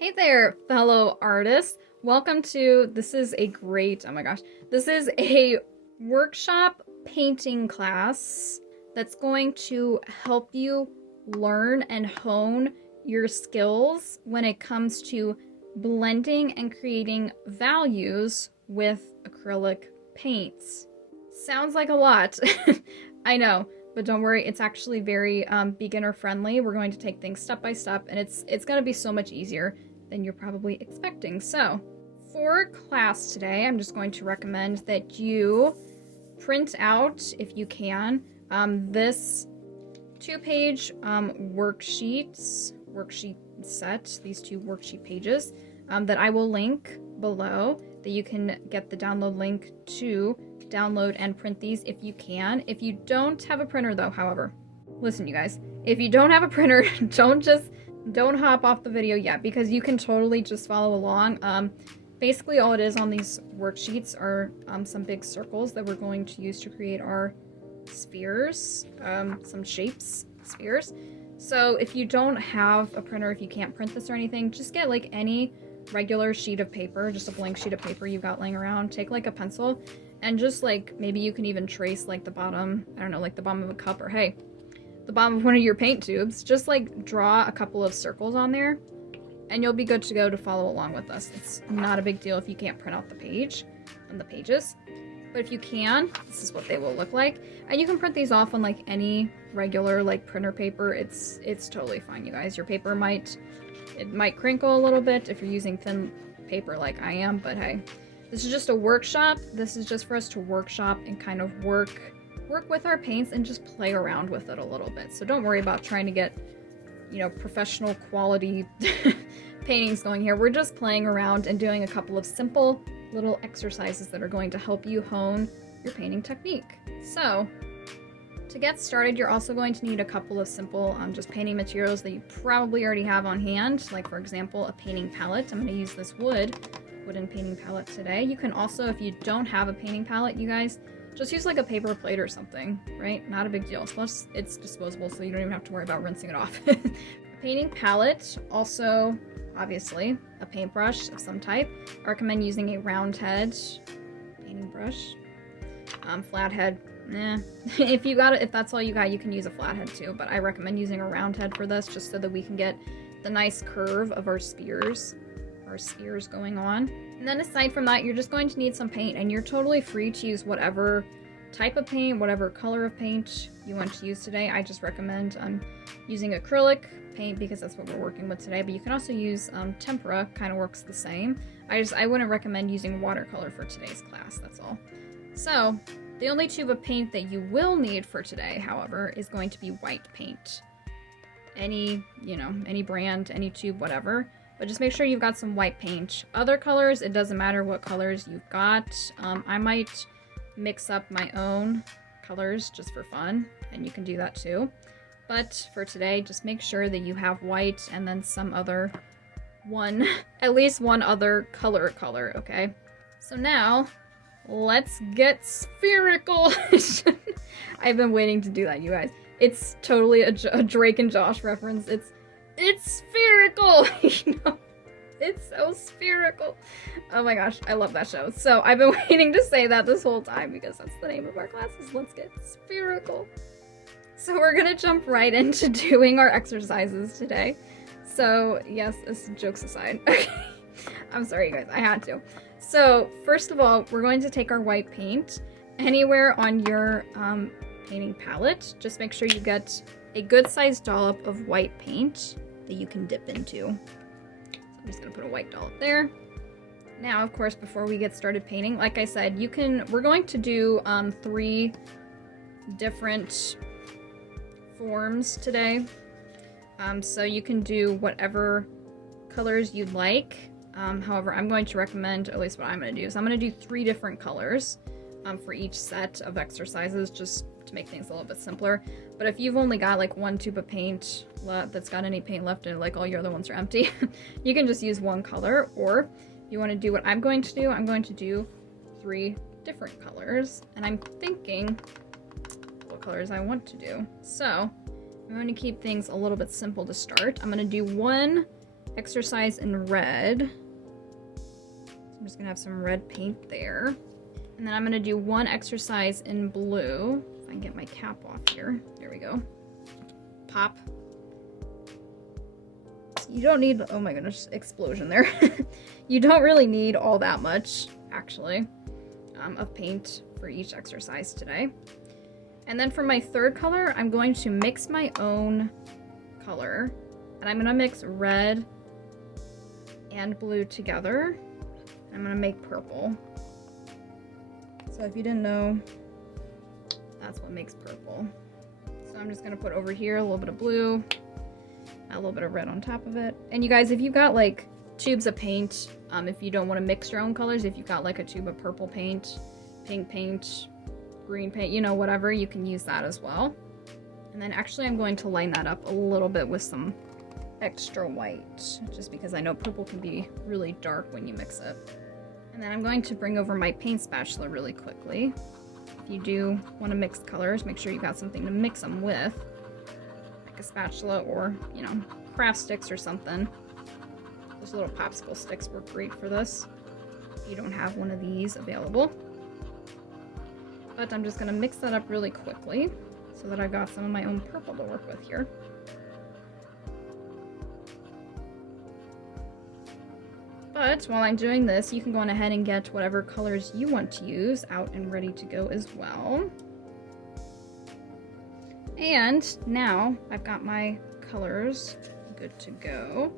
Hey there, fellow artists. Welcome to, this is a great, oh my gosh, this is a workshop painting class that's going to help you learn and hone your skills when it comes to blending and creating values with acrylic paints. Sounds like a lot, I know. But don't worry, it's actually very beginner friendly. We're going to take things step by step, and it's going to be so much easier than you're probably expecting. So for class today, I'm just going to recommend that you print out, if you can, this 2-page worksheet set, these 2 worksheet pages that I will link below, that you can get the download link to download and print these if you can. If you don't have a printer though, however, listen you guys, if you don't have a printer, don't hop off the video yet, because you can totally just follow along. Basically all it is on these worksheets are some big circles that we're going to use to create our spheres, some shapes, spheres. So if you don't have a printer, if you can't print this or anything, just get like any regular sheet of paper, just a blank sheet of paper you've got laying around. Take like a pencil and just like, maybe you can even trace like the bottom, I don't know, like the bottom of a cup, or hey, the bottom of one of your paint tubes. Just like draw a couple of circles on there and you'll be good to go to follow along with us. It's not a big deal if you can't print out the page on the pages, but if you can, this is what they will look like. And you can print these off on like any regular like printer paper. It's totally fine, you guys. Your paper might crinkle a little bit if you're using thin paper like I am, but hey, this is just a workshop. This is just for us to workshop and kind of work with our paints and just play around with it a little bit. So don't worry about trying to get, you know, professional quality paintings going here. We're just playing around and doing a couple of simple little exercises that are going to help you hone your painting technique. So to get started, you're also going to need a couple of simple just painting materials that you probably already have on hand. Like for example, a painting palette. I'm going to use this wooden painting palette today. You can also, if you don't have a painting palette, you guys, just use like a paper plate or something, right? Not a big deal. Plus it's disposable, so you don't even have to worry about rinsing it off. A painting palette, also obviously a paintbrush of some type. I recommend using a round head painting brush. Flat head, if that's all you got, you can use a flat head too, but I recommend using a round head for this, just so that we can get the nice curve of our spheres going on. And then aside from that, you're just going to need some paint, and you're totally free to use whatever type of paint, whatever color of paint you want to use today. I just recommend using acrylic paint because that's what we're working with today, but you can also use tempera, kind of works the same. I wouldn't recommend using watercolor for today's class, that's all. So the only tube of paint that you will need for today, however, is going to be white paint. Any brand, any tube, whatever. But just make sure you've got some white paint. Other colors, it doesn't matter what colors you've got. I might mix up my own colors just for fun, and you can do that too. But for today, just make sure that you have white and then some other at least one other color, okay? So now, let's get spherical. I've been waiting to do that, you guys. It's totally a Drake and Josh reference. It's spherical! You know? It's so spherical. Oh my gosh, I love that show. So I've been waiting to say that this whole time because that's the name of our classes. Let's get spherical. So we're gonna jump right into doing our exercises today. So yes, jokes aside. Okay. I'm sorry you guys, I had to. So first of all, we're going to take our white paint. Anywhere on your painting palette, just make sure you get a good sized dollop of white paint that you can dip into. So I'm just gonna put a white dollop there. Now, of course, before we get started painting, like I said, we're going to do 3 different forms today. So you can do whatever colors you'd like. However, I'm going to recommend, at least what I'm gonna do, is I'm gonna do 3 different colors for each set of exercises, just to make things a little bit simpler. But if you've only got like 1 tube of paint that's got any paint left in it, like all your other ones are empty, you can just use 1 color. Or if you want to do what I'm going to do, I'm going to do 3 different colors, and I'm thinking what colors I want to do. So I'm going to keep things a little bit simple to start. I'm going to do 1 exercise in red. So I'm just gonna have some red paint there. And then I'm gonna do one exercise in blue. If I can get my cap off here. There we go. Pop. You don't need, oh my goodness, explosion there. You don't really need all that much, actually, of paint for each exercise today. And then for my third color, I'm going to mix my own color. And I'm gonna mix red and blue together. I'm gonna make purple. So if you didn't know, that's what makes purple. So I'm just gonna put over here a little bit of blue, a little bit of red on top of it. And you guys, if you've got like tubes of paint, if you don't want to mix your own colors, if you've got like a tube of purple paint, pink paint, green paint, you know, whatever, you can use that as well. And then actually I'm going to line that up a little bit with some extra white, just because I know purple can be really dark when you mix it. And then I'm going to bring over my paint spatula really quickly. If you do want to mix colors, make sure you've got something to mix them with, like a spatula or, you know, craft sticks or something. Those little popsicle sticks work great for this if you don't have one of these available. But I'm just going to mix that up really quickly so that I've got some of my own purple to work with here. But while I'm doing this, you can go on ahead and get whatever colors you want to use out and ready to go as well. And now I've got my colors good to go.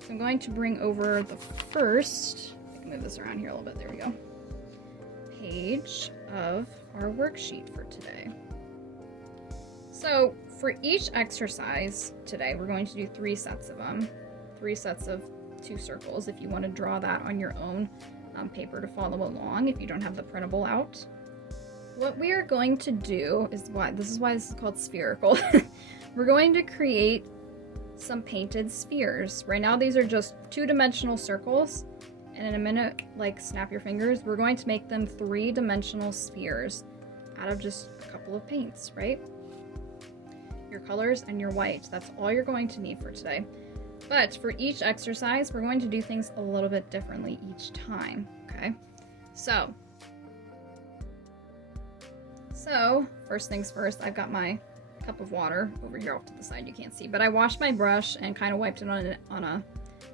So I'm going to bring over the first, I can move this around here a little bit, there we go, page of our worksheet for today. So for each exercise today, we're going to do 3 sets of them, 3 sets of 2 circles if you want to draw that on your own paper to follow along if you don't have the printable out. What we are going to do is this is called spherical. We're going to create some painted spheres. Right now these are just 2-dimensional circles, and in a minute, like snap your fingers, we're going to make them 3-dimensional spheres out of just a couple of paints, right? Your colors and your white, that's all you're going to need for today. But for each exercise, we're going to do things a little bit differently each time, okay? So first things first, I've got my cup of water over here off to the side, you can't see, but I washed my brush and kind of wiped it on a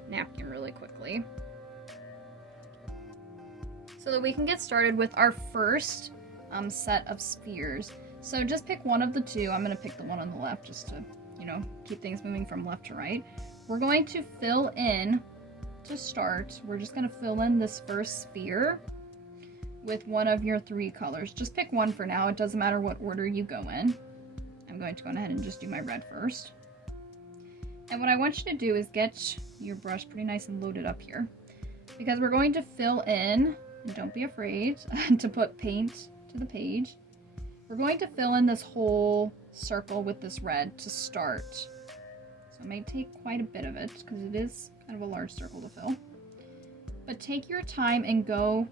napkin really quickly so that we can get started with our first set of spheres. So just pick one of the 2. I'm going to pick the one on the left just to, you know, keep things moving from left to right. We're going to fill in, to start, we're just going to fill in this first sphere with one of your 3 colors. Just pick one for now, it doesn't matter what order you go in. I'm going to go ahead and just do my red first. And what I want you to do is get your brush pretty nice and loaded up here, because we're going to fill in, and don't be afraid to put paint to the page. We're going to fill in this whole circle with this red to start. So it may take quite a bit of it because it is kind of a large circle to fill. But take your time and go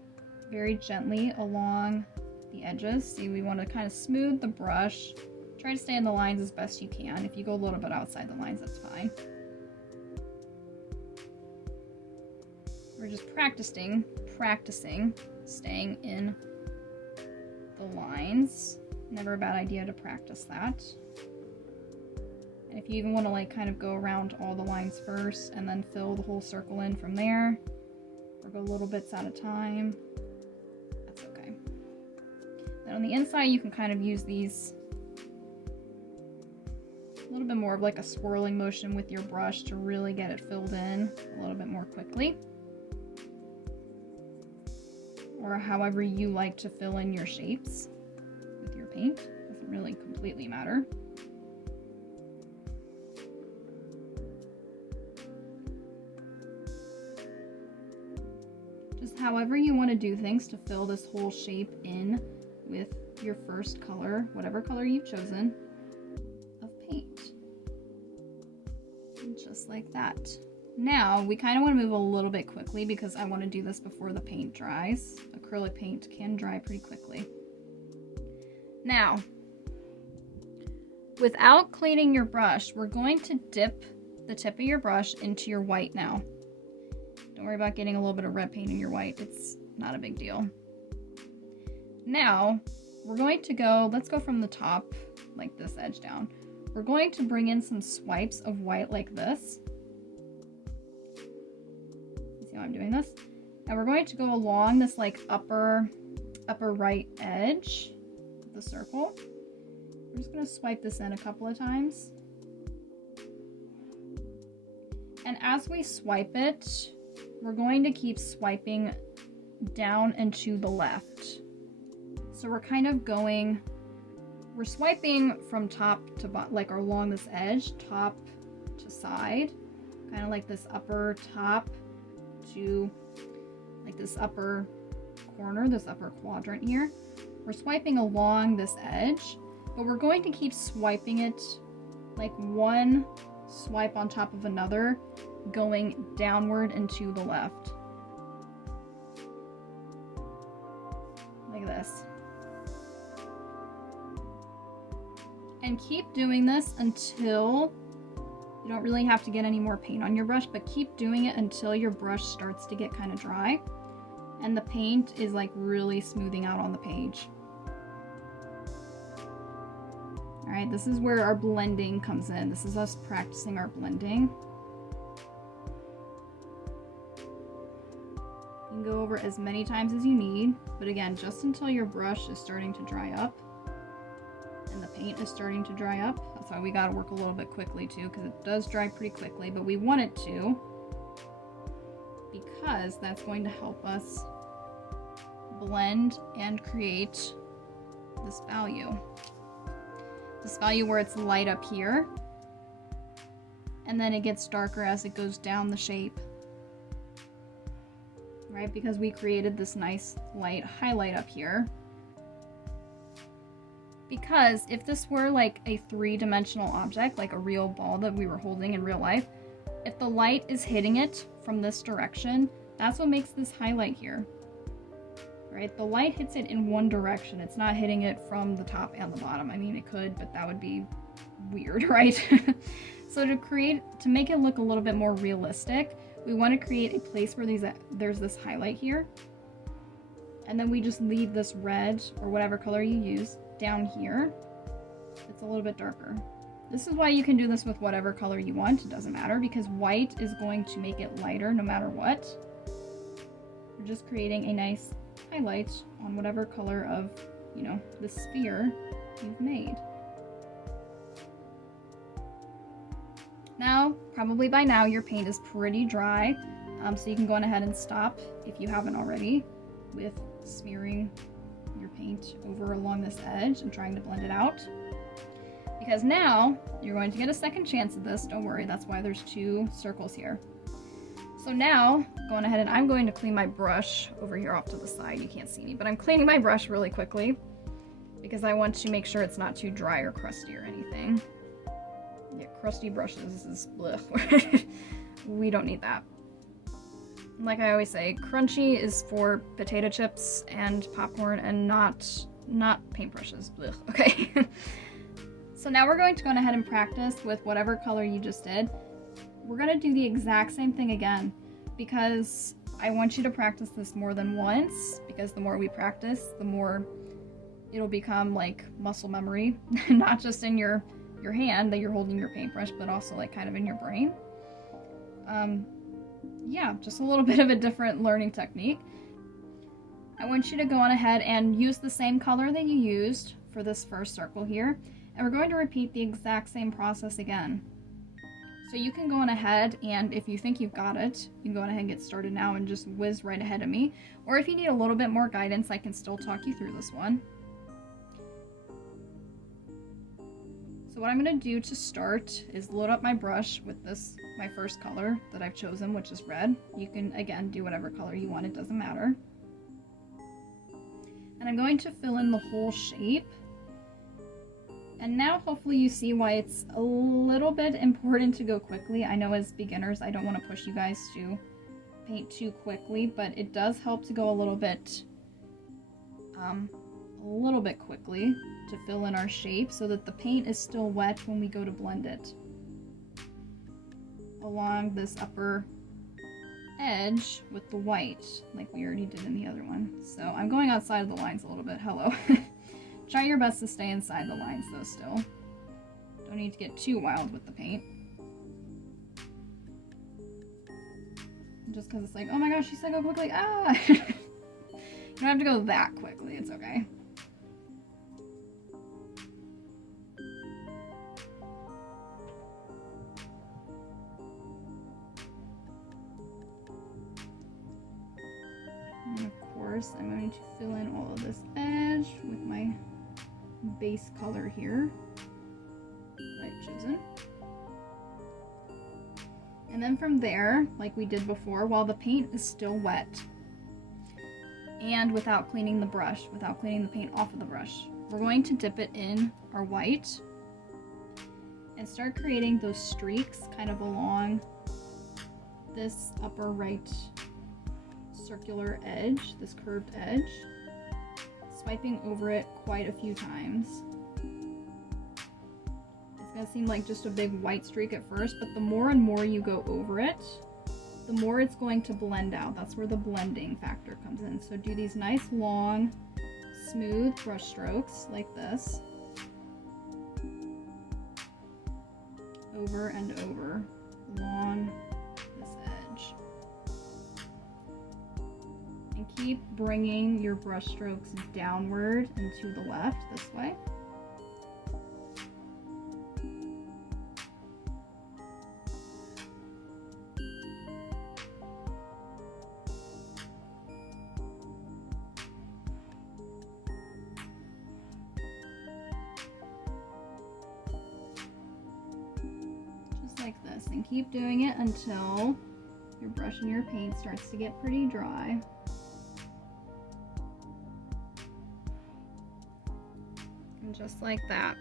very gently along the edges. See, we want to kind of smooth the brush. Try to stay in the lines as best you can. If you go a little bit outside the lines, that's fine. We're just practicing staying in the lines. Never a bad idea to practice that. And if you even want to like kind of go around all the lines first and then fill the whole circle in from there, or go little bits at a time, that's okay. Then on the inside you can kind of use these a little bit more of like a swirling motion with your brush to really get it filled in a little bit more quickly. Or however you like to fill in your shapes with your paint. Doesn't really completely matter. Just however you want to do things to fill this whole shape in with your first color, whatever color you've chosen, of paint. And just like that. Now, we kind of want to move a little bit quickly because I want to do this before the paint dries. Acrylic paint can dry pretty quickly. Now, without cleaning your brush, we're going to dip the tip of your brush into your white now. Don't worry about getting a little bit of red paint in your white. It's not a big deal. Now, we're going to go, let's go from the top, like this edge down. We're going to bring in some swipes of white like this. You see how I'm doing this? And we're going to go along this like upper right edge of the circle. We're just going to swipe this in a couple of times. And as we swipe it, we're going to keep swiping down and to the left. So we're kind of going, we're swiping from top to bottom, like along this edge, top to side, kind of like this upper top to like this upper corner, this upper quadrant here. We're swiping along this edge, but we're going to keep swiping it like one swipe on top of another, going downward and to the left. Like this. And keep doing this until you don't really have to get any more paint on your brush, but keep doing it until your brush starts to get kind of dry and the paint is like really smoothing out on the page. All right, this is where our blending comes in. This is us practicing our blending. You can go over as many times as you need, but again, just until your brush is starting to dry up and the paint is starting to dry up. That's why we gotta work a little bit quickly too, because it does dry pretty quickly, but we want it to, because that's going to help us blend and create this value. This value where it's light up here, and then it gets darker as it goes down the shape. Right, because we created this nice light highlight up here. Because if this were like a three-dimensional object, like a real ball that we were holding in real life, if the light is hitting it from this direction, that's what makes this highlight here. Right, the light hits it in one direction. It's not hitting it from the top and the bottom. I mean, it could, but that would be weird, right? So to make it look a little bit more realistic, we want to create a place where there's this highlight here. And then we just leave this red, or whatever color you use, down here. It's a little bit darker. This is why you can do this with whatever color you want. It doesn't matter, because white is going to make it lighter no matter what. We're just creating a nice highlight on whatever color of, you know, the sphere you've made. Now, probably by now, your paint is pretty dry, so you can go on ahead and stop, if you haven't already, with smearing your paint over along this edge and trying to blend it out. Because now, you're going to get a second chance at this. Don't worry, that's why there's two circles here. So now, going ahead and I'm going to clean my brush over here off to the side. You can't see me, but I'm cleaning my brush really quickly because I want to make sure it's not too dry or crusty or anything. Yeah, crusty brushes is blech. We don't need that. Like I always say, crunchy is for potato chips and popcorn and not paintbrushes. Blech. Okay. So now we're going to go ahead and practice with whatever color you just did. We're going to do the exact same thing again because I want you to practice this more than once, because the more we practice, the more it'll become like muscle memory, not just in your hand that you're holding your paintbrush, but also like kind of in your brain. Yeah, just a little bit of a different learning technique. I want you to go on ahead and use the same color that you used for this first circle here, and we're going to repeat the exact same process again. So you can go on ahead, and if you think you've got it, you can go on ahead and get started now and just whiz right ahead of me. Or if you need a little bit more guidance, I can still talk you through this one. So what I'm going to do to start is load up my brush with this, my first color that I've chosen, which is red. You can, again, do whatever color you want, it doesn't matter. And I'm going to fill in the whole shape. And now hopefully you see why it's a little bit important to go quickly. I know as beginners, I don't want to push you guys to paint too quickly, but it does help to go a little bit quickly to fill in our shape so that the paint is still wet when we go to blend it. along this upper edge with the white, like we already did in the other one. So I'm going outside of the lines a little bit. Hello. Try your best to stay inside the lines though still. Don't need to get too wild with the paint. Just because it's like, oh my gosh, she said go quickly. Ah! You don't have to go that quickly. It's okay. And of course, I'm going to fill in all of this edge with my base color here that I've chosen. And then from there, like we did before, while the paint is still wet and without cleaning the brush, without cleaning the paint off of the brush, we're going to dip it in our white and start creating those streaks kind of along this upper right circular edge, this curved edge, swiping over it quite a few times. It's gonna seem like just a big white streak at first, but the more and more you go over it, the more it's going to blend out. That's where the blending factor comes in. So do these nice long, smooth brush strokes like this, over and over along this edge. And keep bringing your brush strokes downward and to the left this way. Like this, and keep doing it until your brush and your paint starts to get pretty dry. And just like that.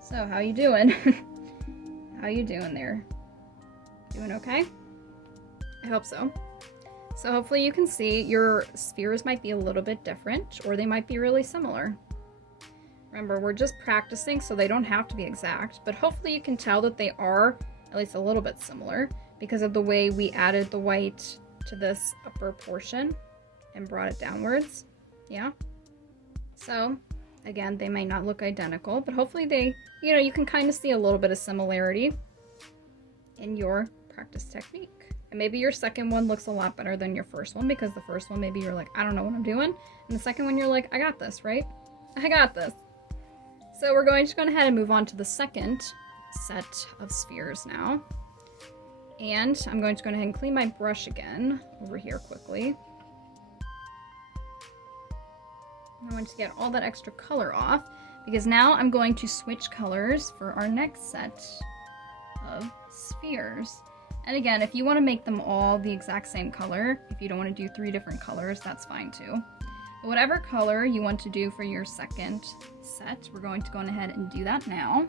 So how you doing? How you doing there? Doing okay? I hope so. So hopefully you can see your spheres might be a little bit different, or they might be really similar. Remember, we're just practicing, so they don't have to be exact, but hopefully you can tell that they are at least a little bit similar because of the way we added the white to this upper portion and brought it downwards. Yeah. So again, they may not look identical, but hopefully they, you can kind of see a little bit of similarity in your practice technique. And maybe your second one looks a lot better than your first one, because the first one, maybe you're like, I don't know what I'm doing. And the second one, you're like, I got this, right? I got this. So we're going to go ahead and move on to the second set of spheres now. And I'm going to go ahead and clean my brush again over here quickly. I'm going to get all that extra color off, because now I'm going to switch colors for our next set of spheres. And again, if you want to make them all the exact same color, if you don't want to do 3 different colors, that's fine too. But whatever color you want to do for your second set, we're going to go ahead and do that now.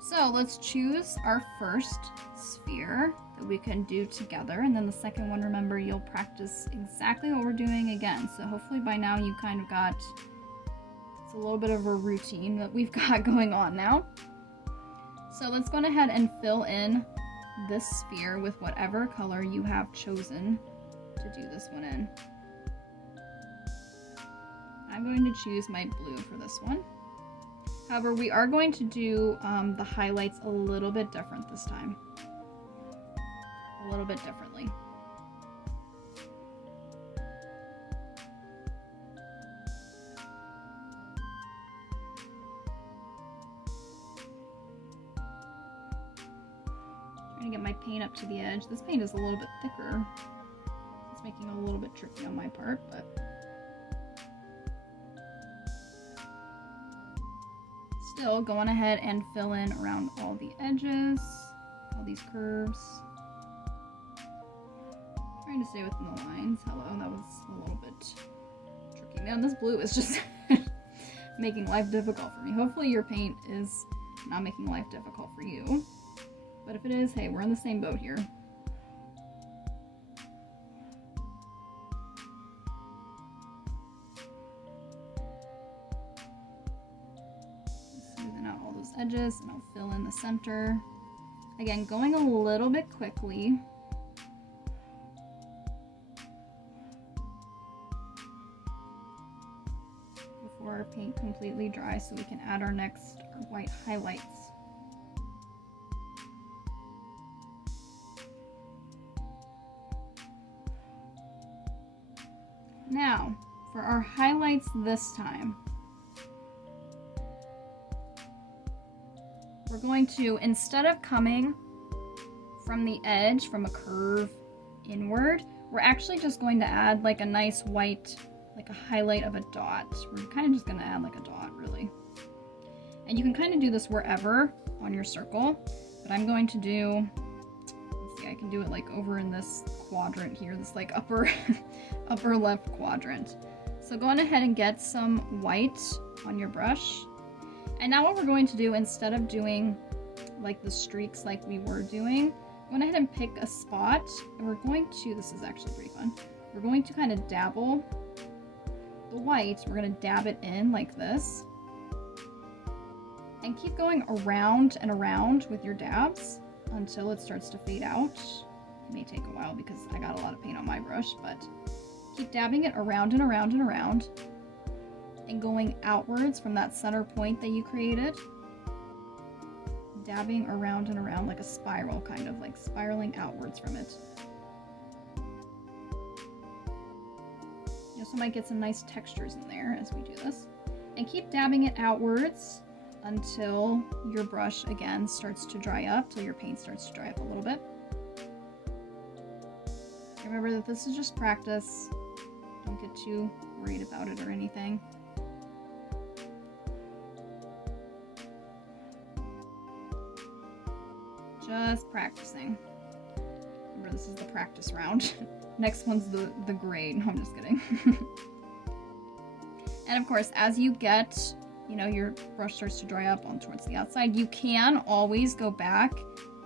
So let's choose our first sphere that we can do together, and then the second one, remember, you'll practice exactly what we're doing again. So hopefully by now you kind of got, it's a little bit of a routine that we've got going on now. So let's go ahead and fill in this sphere with whatever color you have chosen to do this one in. I'm going to choose my blue for this one. However, we are going to do the highlights a little bit different this time. A little bit differently. Trying to get my paint up to the edge. This paint is a little bit thicker. It's making it a little bit tricky on my part, but still going ahead and fill in around all the edges, all these curves. Trying to stay within the lines. Hello, that was a little bit tricky. Man, this blue is just making life difficult for me. Hopefully your paint is not making life difficult for you. But if it is, hey, we're in the same boat here. Smoothing out all those edges, and I'll fill in the center Again, going a little bit quickly. Before our paint completely dries so we can add our white highlights. Now, for our highlights this time, we're going to, instead of coming from the edge, from a curve inward, we're actually just going to add like a nice white, like a highlight of a dot. We're kind of just going to add like a dot, really. And you can kind of do this wherever on your circle, but I'm going to do, let's see, I can do it like over in this quadrant here, this like upper left quadrant. So go on ahead and get some white on your brush. And now what we're going to do, instead of doing like the streaks like we were doing, go ahead and pick a spot, and we're going to, this is actually pretty fun, we're going to kind of dabble the white, we're going to dab it in like this, and keep going around and around with your dabs until it starts to fade out. It may take a while because I got a lot of paint on my brush, but keep dabbing it around and around and around, and going outwards from that center point that you created. Dabbing around and around like a spiral, kind of like spiraling outwards from it. You also might get some nice textures in there as we do this. And keep dabbing it outwards until your brush again starts to dry up, till your paint starts to dry up a little bit. Remember that this is just practice. Don't get too worried about it or anything. Just practicing. Remember, this is the practice round. Next one's the grade. No, I'm just kidding. And of course, as you get, you know, your brush starts to dry up on towards the outside, you can always go back,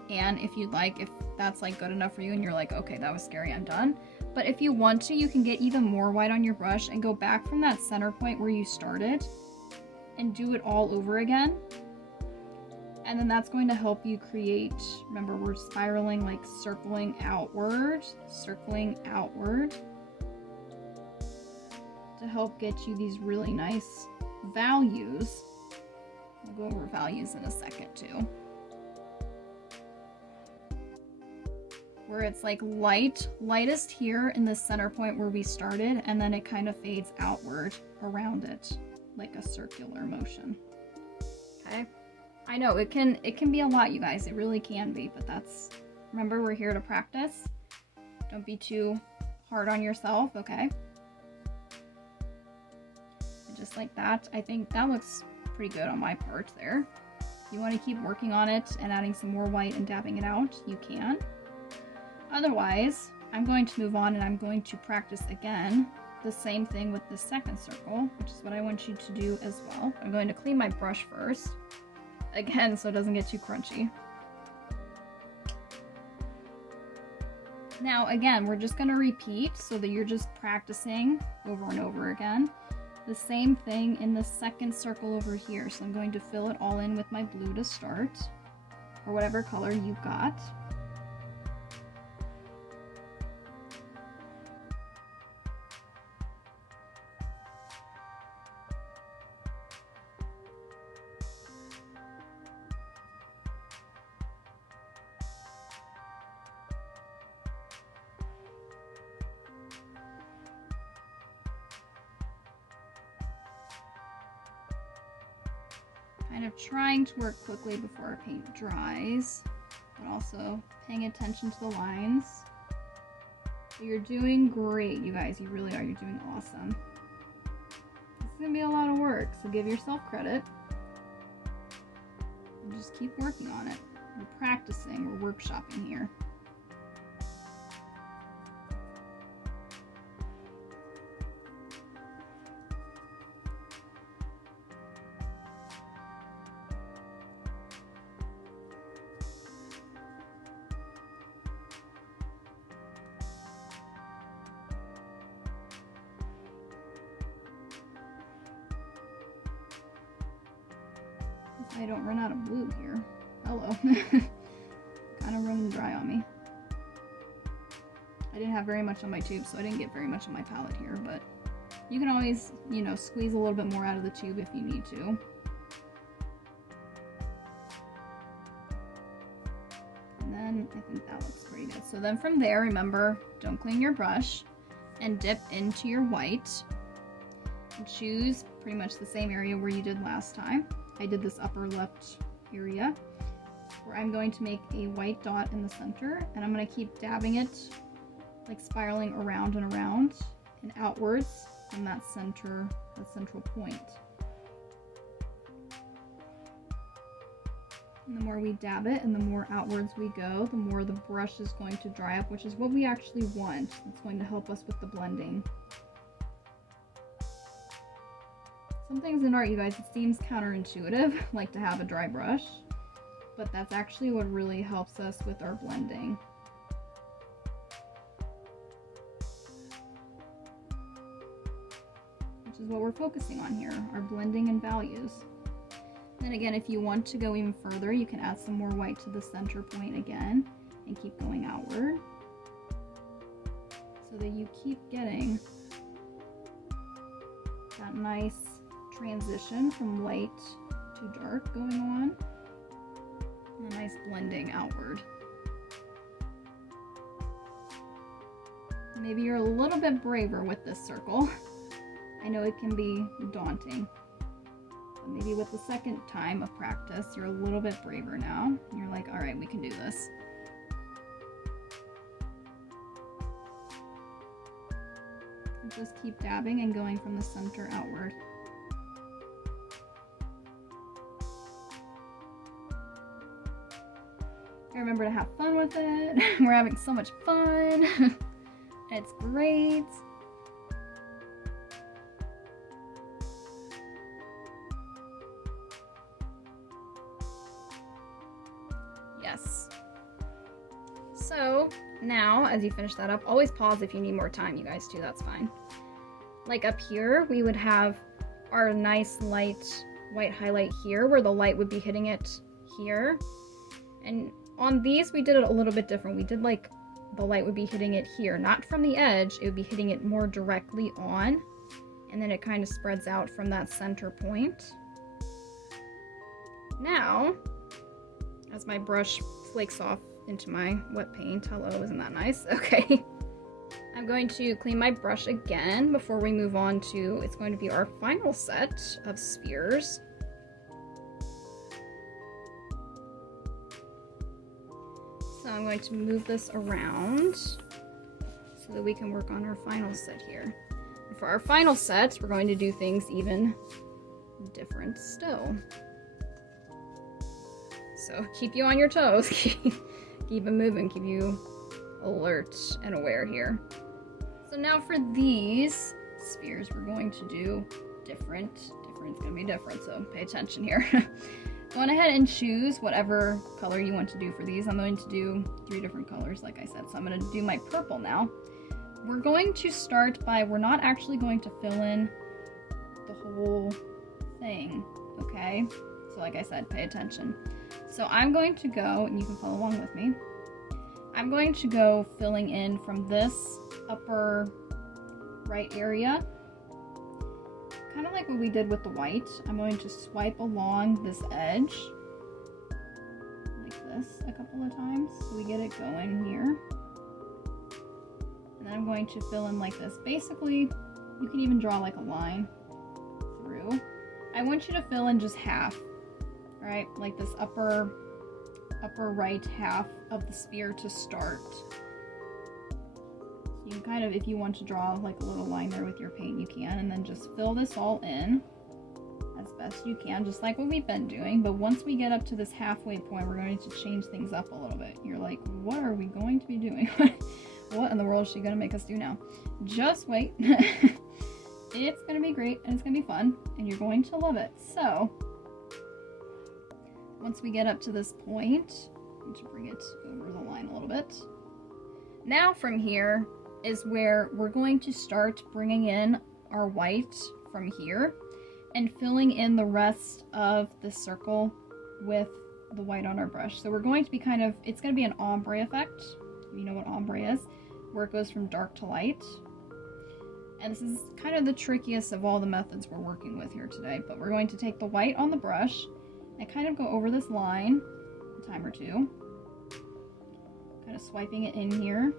and if you'd like, if that's like good enough for you and you're like, okay, that was scary, I'm done. But if you want to, you can get even more white on your brush and go back from that center point where you started and do it all over again. And then that's going to help you create, remember, we're spiraling, like circling outward to help get you these really nice values. We'll go over values in a second too. Where it's like lightest here in the center point where we started, and then it kind of fades outward around it like a circular motion. Okay. I know it can be a lot, you guys. It really can be, but that's, remember, we're here to practice. Don't be too hard on yourself, okay? And just like that, I think that looks pretty good on my part there. If you want to keep working on it and adding some more white and dabbing it out, you can. Otherwise, I'm going to move on and I'm going to practice again the same thing with the second circle, which is what I want you to do as well. I'm going to clean my brush first. Again, so it doesn't get too crunchy. Now, again, we're just going to repeat so that you're just practicing over and over again. The same thing in the second circle over here. So I'm going to fill it all in with my blue to start, or whatever color you've got. Kind of trying to work quickly before our paint dries, but also paying attention to the lines. So you're doing great, you guys. You really are. You're doing awesome. This is gonna be a lot of work, so give yourself credit. And just keep working on it. We're practicing. We're workshopping here. I don't run out of blue here. Hello. kind of running dry on me. I didn't have very much on my tube, so I didn't get very much on my palette here, but you can always, you know, squeeze a little bit more out of the tube if you need to. And then I think that looks pretty good. So then from there, remember, don't clean your brush and dip into your white. And choose pretty much the same area where you did last time. I did this upper left area where I'm going to make a white dot in the center, and I'm going to keep dabbing it, like spiraling around and around and outwards from that central point. And the more we dab it and the more outwards we go, the more the brush is going to dry up, which is what we actually want. It's going to help us with the blending. Some things in art, you guys, it seems counterintuitive, like to have a dry brush, but that's actually what really helps us with our blending. Which is what we're focusing on here, our blending and values. Then again, if you want to go even further, you can add some more white to the center point again and keep going outward so that you keep getting that nice transition from light to dark going on, and a nice blending outward. Maybe you're a little bit braver with this circle. I know it can be daunting, but maybe with the second time of practice, you're a little bit braver now, and you're like, all right, we can do this. And just keep dabbing and going from the center outward. Remember to have fun with it. We're having so much fun. It's great. Yes. So now, as you finish that up, always pause if you need more time, you guys, too. That's fine. Like up here, we would have our nice light white highlight here, where the light would be hitting it here. And on these, we did it a little bit different. We did like the light would be hitting it here, not from the edge. It would be hitting it more directly on, and then it kind of spreads out from that center point. Now, as my brush flakes off into my wet paint, hello, isn't that nice? Okay. I'm going to clean my brush again before we move on to, it's going to be our final set of spheres. So I'm going to move this around so that we can work on our final set here. And for our final set, we're going to do things even different still. So keep you on your toes, keep it moving, keep you alert and aware here. So now for these spheres, we're going to do different. It's going to be different, so pay attention here. Go on ahead and choose whatever color you want to do for these. I'm going to do 3 different colors, like I said. So I'm going to do my purple now. We're going to start by, we're not actually going to fill in the whole thing, okay? So like I said, pay attention. So I'm going to go, and you can follow along with me. I'm going to go filling in from this upper right area, kind of like what we did with the white. I'm going to swipe along this edge like this a couple of times so we get it going here. And then I'm going to fill in like this. Basically, you can even draw like a line through. I want you to fill in just half, right? Like this upper right half of the sphere to start. So you can kind of, if you want to draw like a little line there with your paint, you can, and then just fill this all in as best you can, just like what we've been doing. But once we get up to this halfway point, we're going to change things up a little bit. You're like, what are we going to be doing? What in the world is she going to make us do now? Just wait. It's going to be great, and it's going to be fun, and you're going to love it. So once we get up to this point, I need to bring it over the line a little bit. Now from here is where we're going to start bringing in our white from here and filling in the rest of the circle with the white on our brush. So we're going to be kind of, it's going to be an ombre effect. You know what ombre is, where it goes from dark to light. And this is kind of the trickiest of all the methods we're working with here today. But we're going to take the white on the brush and kind of go over this line a time or two. Kind of swiping it in here.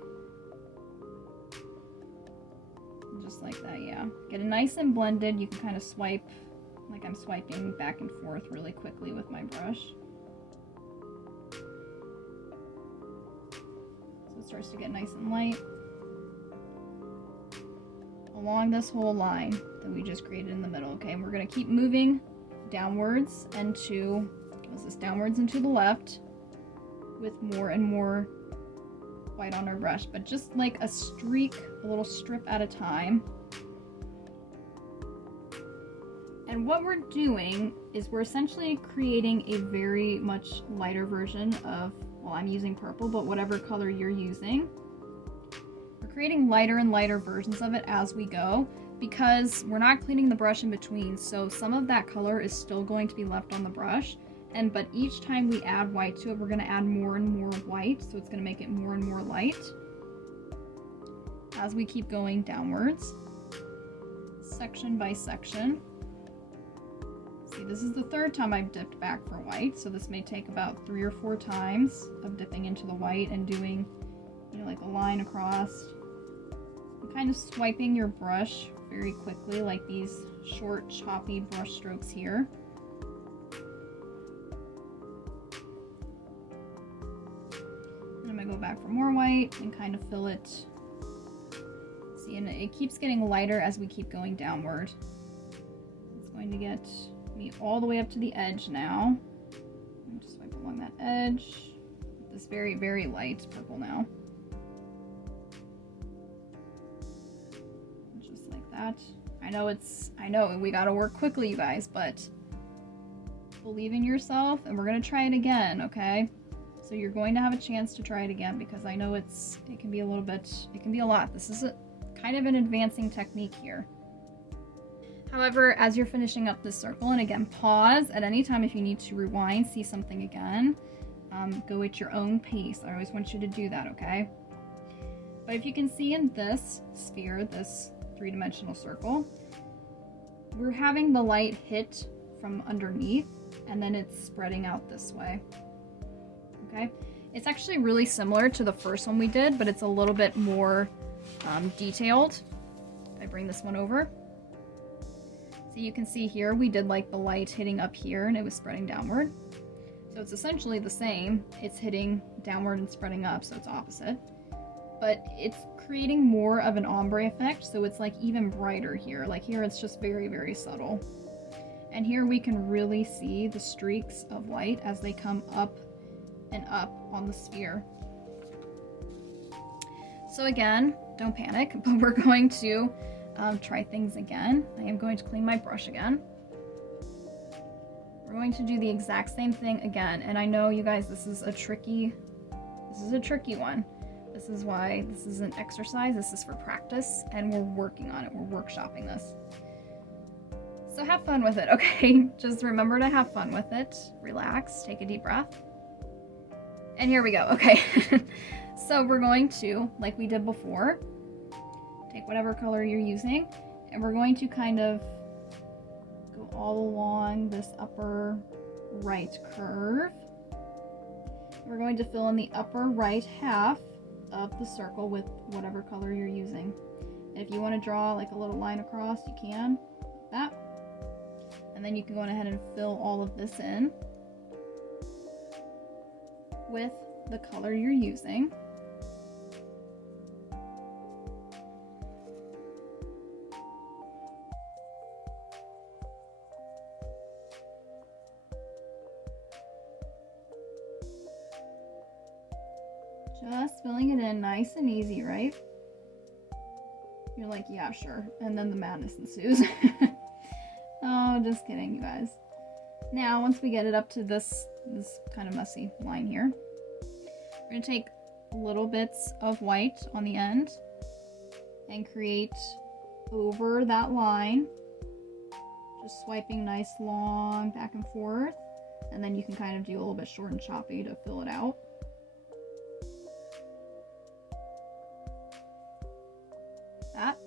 Just like that, yeah. Get it nice and blended. You can kind of swipe, like I'm swiping back and forth really quickly with my brush. So it starts to get nice and light. Along this whole line that we just created in the middle, okay? And we're gonna keep moving downwards and to, what's this, downwards and to the left with more and more white on our brush, but just like a streak, a little strip at a time. And what we're doing is we're essentially creating a very much lighter version of, well, I'm using purple, but whatever color you're using. We're creating lighter and lighter versions of it as we go because we're not cleaning the brush in between, so some of that color is still going to be left on the brush. But each time we add white to it, we're going to add more and more white, so it's going to make it more and more light as we keep going downwards, section by section. See, this is the third time I've dipped back for white, so this may take about 3 or 4 times of dipping into the white and doing, you know, like a line across. And kind of swiping your brush very quickly, like these short, choppy brush strokes here. I'm gonna go back for more white and kind of fill it. See, and it keeps getting lighter as we keep going downward. It's going to get me all the way up to the edge now. I'm just swipe along that edge. This very, very light purple now. Just like that. I know we gotta work quickly, you guys, but believe in yourself and we're gonna try it again, okay? So you're going to have a chance to try it again because I know it can be a little bit, it can be a lot. This is kind of an advancing technique here. However, as you're finishing up this circle, and again, pause at any time if you need to rewind, see something again, go at your own pace. I always want you to do that, okay? But if you can see in this sphere, this 3-dimensional circle, we're having the light hit from underneath and then it's spreading out this way. Okay, it's actually really similar to the first one we did, but it's a little bit more detailed. I bring this one over. So you can see here, we did like the light hitting up here and it was spreading downward. So it's essentially the same. It's hitting downward and spreading up, so it's opposite. But it's creating more of an ombre effect, so it's like even brighter here. Like here, it's just very, very subtle. And here we can really see the streaks of light as they come up and up on the sphere. So again, don't panic, but we're going to try things again. I am going to clean my brush again. We're going to do the exact same thing again, and I know you guys, this is a tricky one. This is why this is an exercise, this is for practice, and we're working on it, we're workshopping this. So have fun with it, okay? Just remember to have fun with it. Relax, take a deep breath. And here we go, okay. So we're going to, like we did before, take whatever color you're using, and we're going to kind of go all along this upper right curve. We're going to fill in the upper right half of the circle with whatever color you're using. And if you want to draw like a little line across, you can, like that. And then you can go ahead and fill all of this in with the color you're using. Just filling it in nice and easy, right? You're like, yeah, sure. And then the madness ensues. Oh, just kidding, you guys. Now, once we get it up to this kind of messy line here, we're going to take little bits of white on the end and create over that line, just swiping nice long back and forth And then you can kind of do a little bit short and choppy to fill it out. That.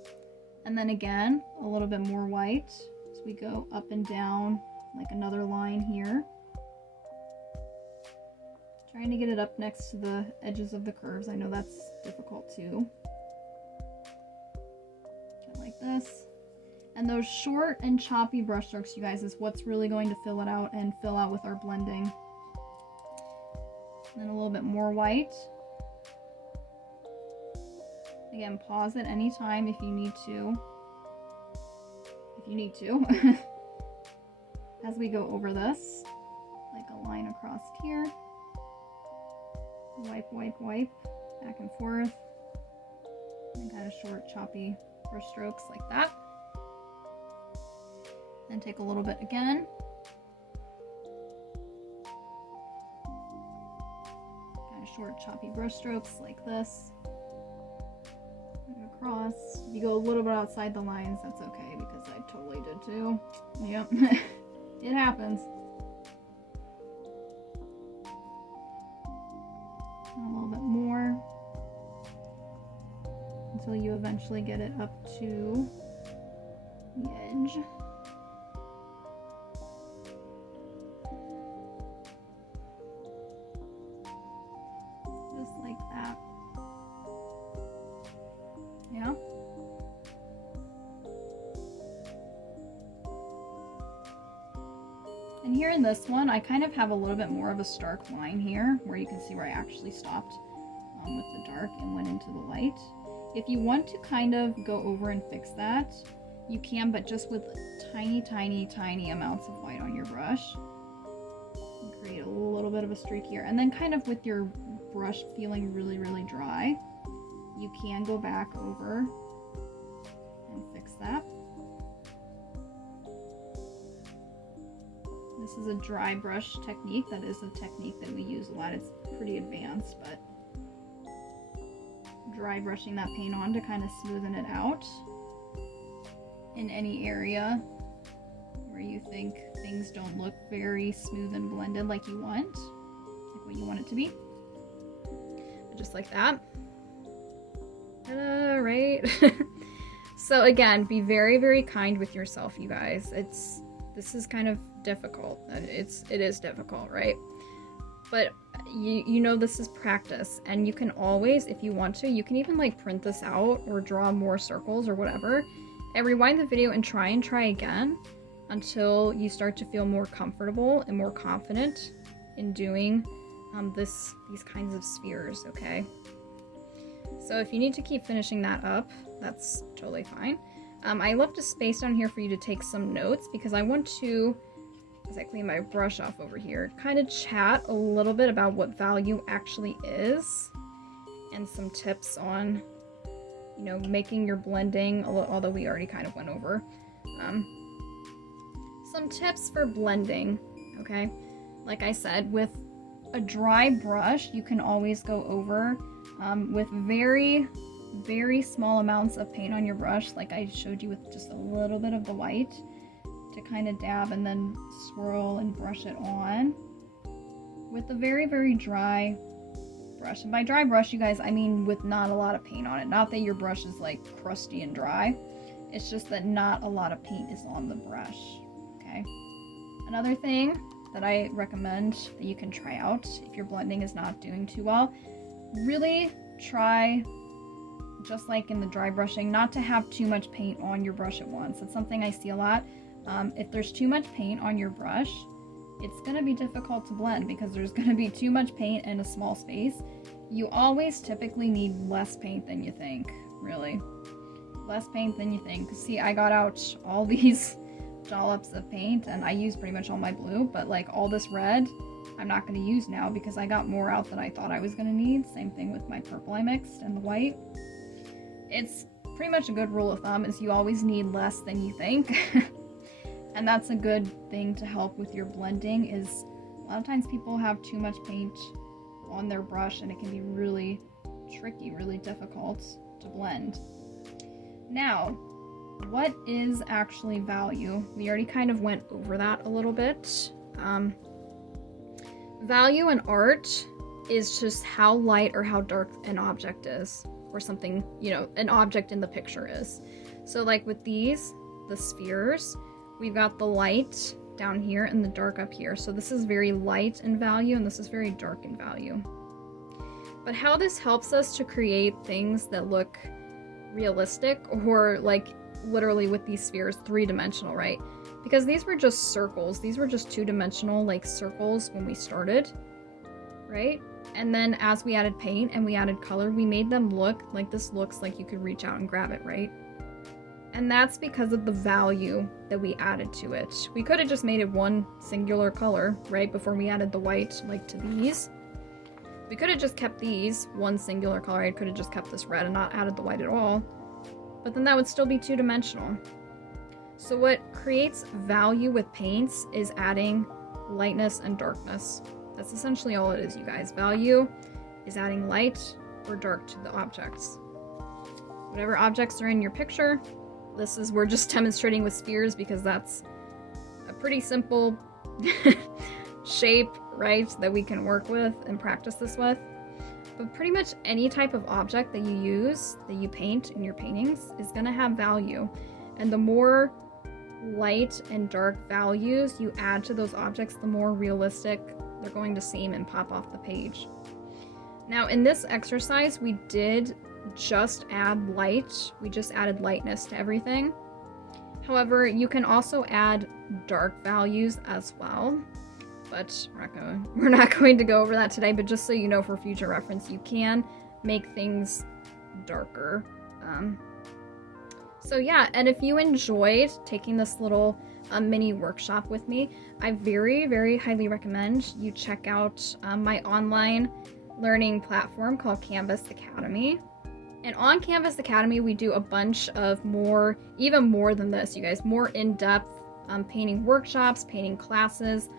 And then again, a little bit more white. So we go up and down like another line here. Trying to get it up next to the edges of the curves. I know that's difficult too. Like this. And those short and choppy brush strokes, you guys, is what's really going to fill it out and fill out with our blending. And then a little bit more white. Again, pause at any time if you need to. As we go over this, like a line across here. Wipe, wipe, wipe, back and forth. And kind of short, choppy brush strokes like that. Then take a little bit again. Kind of short, choppy brush strokes like this. And across. If you go a little bit outside the lines, that's okay because I totally did too. Yep, it happens. And a little bit more until you eventually get it up to the edge. Just like that. Yeah. And here in this one, I kind of have a little bit more of a stark line here where you can see where I actually stopped with the dark and went into the light. If you want to kind of go over and fix that, you can, but just with tiny, tiny, tiny amounts of white on your brush. And create a little bit of a streak here. And then kind of with your brush feeling really, really dry, you can go back over and fix that. This is a dry brush technique. That is a technique that we use a lot. It's pretty advanced, but dry brushing that paint on to kind of smoothen it out in any area where you think things don't look very smooth and blended like you want, like what you want it to be. Just like that. Ta-da, right? So again, be very, very kind with yourself, you guys. This is kind of difficult. It is difficult, right? But you know this is practice, and you can always, if you want to, you can even like print this out or draw more circles or whatever, and rewind the video and try again until you start to feel more comfortable and more confident in doing these kinds of spheres, okay? So if you need to keep finishing that up, that's totally fine. I left a space down here for you to take some notes because I want to, as I clean my brush off over here, kind of chat a little bit about what value actually is and some tips on, you know, making your blending, although we already kind of went over. Some tips for blending, okay? Like I said, with a dry brush, you can always go over with very, very small amounts of paint on your brush, like I showed you with just a little bit of the white, to kind of dab and then swirl and brush it on with a very, very dry brush. And by dry brush, you guys, I mean with not a lot of paint on it. Not that your brush is like crusty and dry. It's just that not a lot of paint is on the brush, okay? Another thing that I recommend that you can try out if your blending is not doing too well, really try, just like in the dry brushing, not to have too much paint on your brush at once. That's something I see a lot. If there's too much paint on your brush, it's going to be difficult to blend because there's going to be too much paint in a small space. You always typically need less paint than you think, really. Less paint than you think. See, I got out all these dollops of paint and I used pretty much all my blue, but like all this red, I'm not going to use now because I got more out than I thought I was going to need. Same thing with my purple I mixed and the white. It's pretty much a good rule of thumb is you always need less than you think. And that's a good thing to help with your blending is a lot of times people have too much paint on their brush and it can be really tricky, really difficult to blend. Now, what is actually value? We already kind of went over that a little bit. Value in art is just how light or how dark an object is, or something, you know, an object in the picture is. So like with these, the spheres, we've got the light down here and the dark up here. So this is very light in value and this is very dark in value. But how this helps us to create things that look realistic, or like literally with these spheres, 3-dimensional, right? Because these were just circles. These were just 2-dimensional like circles when we started, right? And then as we added paint and we added color, we made them look like this looks like you could reach out and grab it, right? And that's because of the value that we added to it. We could have just made it one singular color, right? Before we added the white, like to these. We could have just kept these one singular color. I could have just kept this red and not added the white at all. But then that would still be 2-dimensional. So what creates value with paints is adding lightness and darkness. That's essentially all it is, you guys. Value is adding light or dark to the objects. Whatever objects are in your picture, we're just demonstrating with spheres because that's a pretty simple shape, right, that we can work with and practice this with. But pretty much any type of object that you use, that you paint in your paintings, is going to have value. And the more light and dark values you add to those objects, the more realistic they're going to seem and pop off the page. Now in this exercise, we did just add light. We just added lightness to everything. However, you can also add dark values as well. But we're not going to go over that today, but just so you know for future reference, you can make things darker. So yeah, and if you enjoyed taking this little mini workshop with me, I very, very highly recommend you check out my online learning platform called Canvas Academy. And on Canvas Academy, we do a bunch of even more than this, you guys, more in-depth painting workshops, painting classes,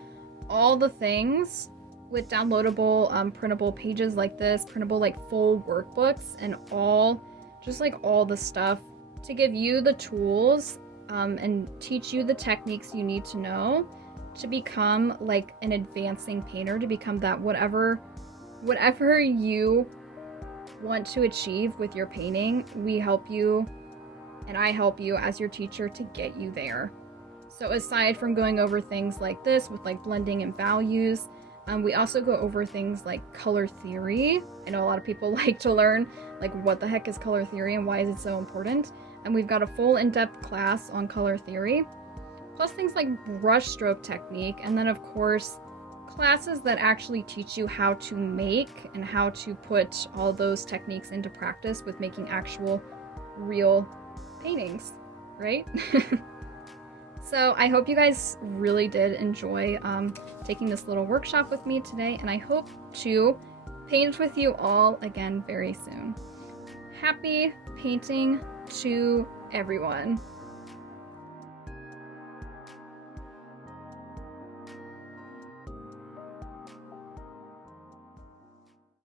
all the things with downloadable printable pages like this, printable like full workbooks, and all the stuff to give you the tools and teach you the techniques you need to know to become like an advancing painter, to become that whatever you want to achieve with your painting. We help you, and I help you as your teacher to get you there. So aside from going over things like this with like blending and values, we also go over things like color theory. I know a lot of people like to learn like what the heck is color theory and why is it so important. And we've got a full in-depth class on color theory, plus things like brush stroke technique, and then of course classes that actually teach you how to make and how to put all those techniques into practice with making actual real paintings, right? So I hope you guys really did enjoy taking this little workshop with me today, and I hope to paint with you all again very soon. Happy painting to everyone.